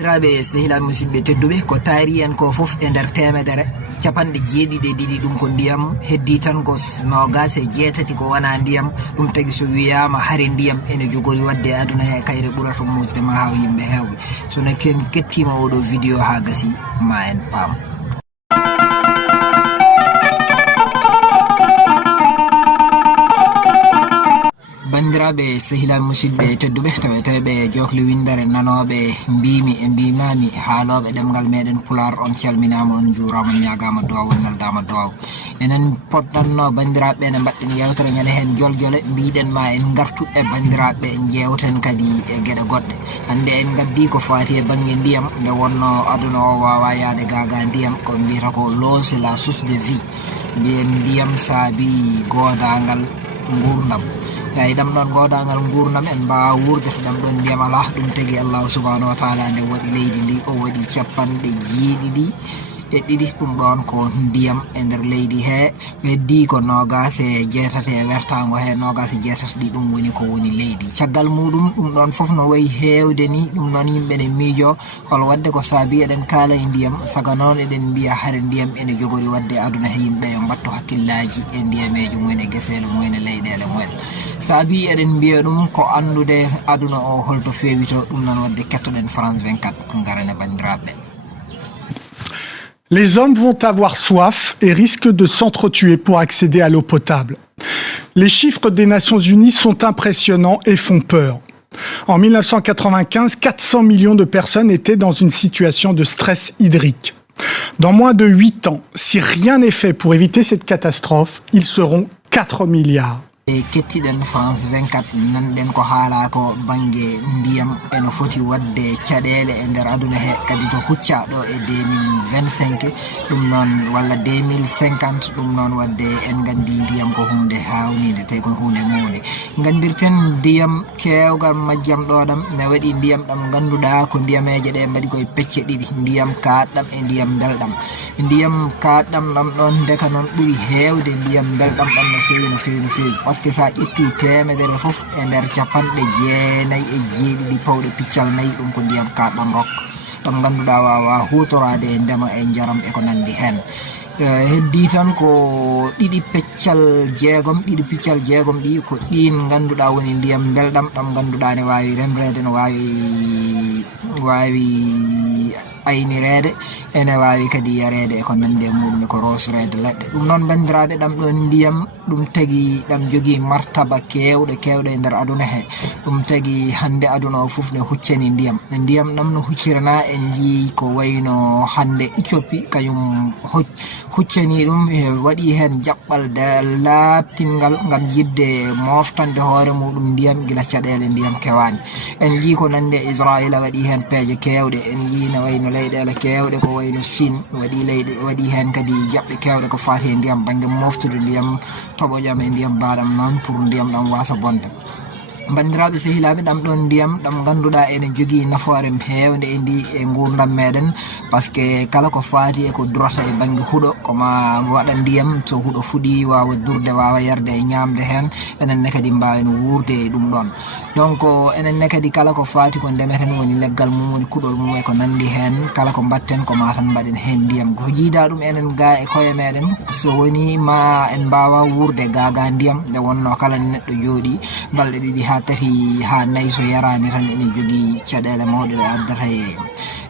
Rabe sehila musidɓe tedduɓe ko taari en ko fof e nder temedere capanɗe jeeɗiɗi e ɗiɗi ɗum ko ndiyam heddi tan ko nogas e jeetati ko wona ndiyam ɗum tagi so wiyama hari ndiyam ene jogori wadde e aduna he kayre ɓurata musde ma haw yimɓe hewɓe sono ken kettima oɗo vidéo ha gasi ma en paam. bandiraɓe sehila musidɓe tedduɓe taweteɓe jokli windere nanoɓe mbimi e mbimami haaloɓe ɗemgal meɗen pular on calminama on juurama ñagama duwaw naldama duwaw enen poɗɗanno bandiraɓe ne mbaɗɗen yewtere ñande hen joljole mbiɗen ma en gartu e bandiraɓe jewten kadi e gueɗe goɗɗe hande en gaddi ko fati e banggue ndiyam nde wonno aduna o wawa yaade gaga ndiyam ko mbiyata ko l'eau c'est la source de vie mbiyen ndiyam saabi godagal gurdam eyi ɗam ɗon godagal gurnam en mbawa wurde to ɗam ɗon ndiyam ala ɗum tagui allahu subahanahu wa taala nde waɗi leydi ndi o waɗi capanɗe jeeɗiɗi e ɗiɗi ɗum ɗon ko ndiyam e nder leydi he heddi ko nogas e jeetati e wertago he nogas e jeetati ɗi ɗum woni ko woni leydi caggal muɗum ɗum ɗon foof no wayi hewde ni ɗum noon yimɓe ne miijo hol wadde ko saabi eɗen kaala e ndiyam saga noon eɗen mbiya haare ndiyam ene jogori wadde aduna he yimɓe yo mbattu hakkillaji e ndiyameji mumen e guesele mumen e leyɗele mumen saabi eɗen mbiya ɗum ko andude aduna o holto feewi to ɗum noon wadde kettoɗen France 24 garane bandiraɓe. Les hommes vont avoir soif et risquent de s'entretuer pour accéder à l'eau potable. Les chiffres des Nations Unies sont impressionnants et font peur. En 1995, 400 millions de personnes étaient dans une situation de stress hydrique. Dans moins de 8 ans, si rien n'est fait pour éviter cette catastrophe, ils seront 4 milliards. e kettiɗen France 24 nanɗen ko haala ko banggue ndiyam eno foti wadde caɗele e nder aduna he kadi to hucca ɗo e 2025 ɗum noon walla 2050 ɗum noon wadde en gandi ndiyam ko hunde hawnide tawi ko hunde mawde gandirten ndiyam kewgal majjam ɗo ɗam ne waɗi ndiyam ɗam ganduɗa ko ndiyameje ɗe mbaɗi koye pecce ɗiɗi ndiyam kaɗɗam e ndiyam belɗam ndiyam kaɗɗam ɗam ɗon deka noon ɓuuri hewde ndiyam belɗam ɗam no fewi no fewi no fewi par ce que sa ƴetti temedere foof e nder capanɗe jeenayyi e jeeɗiɗi pawɗe piccal nayyi ɗum ko ndiyam kaɗɗam rok ɗam ganduɗa wawa hutorade e ndema e jaram e ko nandi hen heddi tan ko ɗiɗi piccal jeegom ɗi ko ɗin ganduɗa woni ndiyam belɗam ɗam ganduɗa ne wawi remrede no wawi aynirede ene wawi kadi yarede e ko nande muɗum e ko rosrede leɗɗe ɗum noon bandiraɓe ɗam ɗon ndiyam ɗum tagui ɗam jogui martaba kewɗe e nder aduna he ɗum tagui hande aduna o foof ne huccani ndiyam ɗam no huccirana en jii ko wayno hande Éthiopie kañum huccani ɗum waɗi hen jaɓɓal labtingal gam yidde moftande hoore muɗum ndiyam guila caɗele ndiyam kewani en jii ko nande Israël waɗi hen peeje kewɗe en jii no wayno leyɗele kewɗe ko wayno Chine waɗi hen kadi jaɓɓe kewɗe ko fati e ndiyam banggue moftude ndiyam toɓoƴam e ndiyam baɗam noon pour ndiyam ɗam wasa bonde bandiraɓe sehilaɓe ɗam ɗon ndiyam ɗam ganduɗa ene jogui nafoore hewde e ndi e gurdam meɗen par ce que kala ko fati e ko durata e banggue huuɗo koma waɗa ndiyam so huuɗo fuuɗi wawa durde wawa yarde e ñamde hen enenne kadi mbawen wurde e ɗum ɗon donc enenne kadi kala ko fati ko ndemeten woni leggal mum woni kuɗol mum e ko nandi hen kala ko batten ko ma tan mbaɗen hen ndiyam ko jiida ɗum enen ga e koye meɗen so woni ma en mbawa wurde gaga ndiyam nde wonno kala neɗɗo jooɗi balɗe ɗiɗi ha tati ha nayyi so yarani tan ene jogui caɗele mawɗe ɗe addata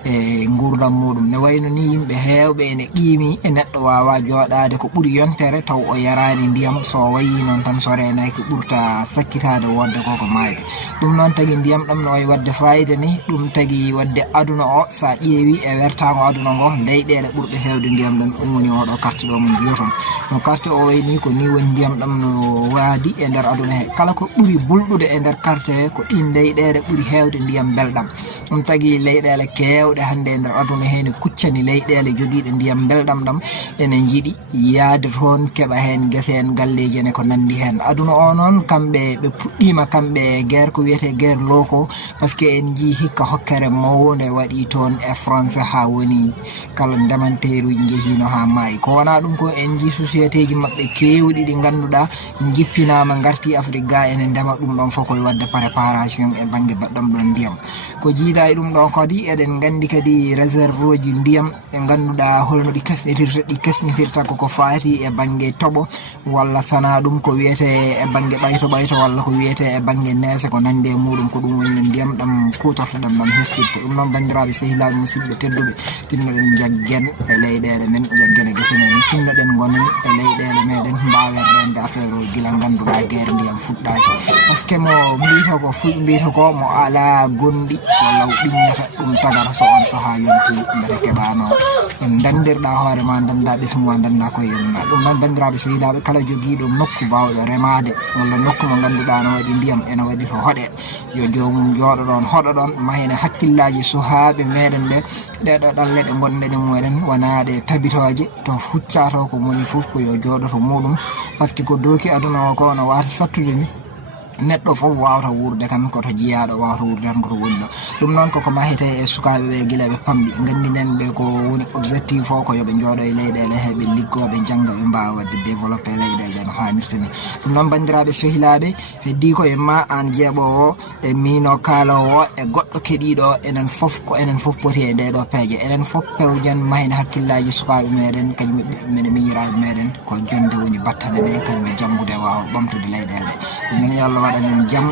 e gurdam muɗum ne wayno ni yimɓe hewɓe ene qimi e neɗɗo wawa joɗade ko ɓuuri yontere taw o yarani ndiyam so wayi noon tan so renaki ko ɓurta sakkitade wonde koko mayde ɗum noon tagui ndiyam ɗam no wayi wadde fayida ni ɗum tagui wadde aduna o sa ƴeewi e wertago aduna ngo leyɗele ɓurɓe hewde ndiyam ɗam ɗum woni oɗo carte ɗo mo jiyoton no carte o wayni ko ni woni ndiyam ɗam no waadi e nder aduna he kala ko ɓuuri bulɗude e nder carte he ko ɗin leyɗele ɓuuri hewde ndiyam belɗam ɗum tagui leyɗele kewɗe hande e nder aduna he ne kuccani leyɗele joguiɗe ndiyam belɗam ɗam ene jiiɗi yaade toon keɓa hen guese en galleji ene ko nandi hen aduna o noon kamɓe ɓe puɗɗima kamɓe guerre ko wiyete guerre loko par ce que en jii hikka hokkere mawde waɗi toon e France ha woni kala ndemanteruji jeehino ha maayi ko wona ɗum ko en jii société ji mabɓe kewɗi ɗi ganduɗa jippinama garti Afrique ga ene ndema ɗum ɗon fof koye wadde préparation e banggue ɗam ɗon ndiyam ko jiida e ɗum ɗo kadi eɗen gandi kadi réserve ji ndiyam e ganduɗa holno ɗi kesnitirta koko faati e banggue toɓo walla sana ɗum ko wiyete e banggue ɓayto walla ko wiyete e banggue neese ko nande e muɗum ko ɗum woni ndiyam ɗam kutortoɗam ɗam hestirte ɗum noon bandiraɓe sehilaɓe musidɓe tedduɓe tinnoɗen jaggen e leyɗele men jaggen e guese men tinnoɗen gonen e leyɗele meɗen mbawen rende affaire o guila ganduɗa guerre ndiyam fuɗɗaki par ce que mo mbiyata ko fulɓe mbiyata ko mo ala gondi walla ɗiññata ɗum tagata so on saaha yonti mbete keɓano dandirɗa hoore ma danda ɓesmu ma danda koye yenma ɗum noon bandiraɓe sehilaɓe kala joguiɗo nokku bawɗo remade walla nokku mo ganduɗa no waɗi ndiyam ene waɗi to hoɗe yo jomum jooɗo ɗon hoɗo ɗon mahina hakkillaji suhaaɓe meɗen ɓe ɗeɗo ɗalle ɗe gonɗe mumen wonaɗe tabitoje to huccato ko moni foof ko yo jooɗo to muɗum par ce que ko dooki aduna o ko no wata sattude ni neɗɗo fof wawata wurde kan koto jiyaɗo wawata wurde tan koto woni ɗo ɗum noon koko mahite e sukaɓe ɓe guila ɓe pamɗi gandinen ɓe ko woni objectif o ko yoɓe jooɗo e leyɗele heɓe liggoɓe jangga ɓe mbawa wadde développé leyɗele ɗe no hannirta ni ɗum noon bandiraɓe sehilaɓe heddi ko e ma an jeeɓowo e mino kalowo e goɗɗo keɗiɗo enen fof ko enen fof poti e ndeɗo peeje enen fof pewjen mahina hakkillaji sukaɓe meɗen kañum mene miñiraɓe meɗen ko jonde woni battane ɗe kañum e janggude wawa ɓamtude leyɗele ɗe ɗum noon yo Allah waɗanen jaam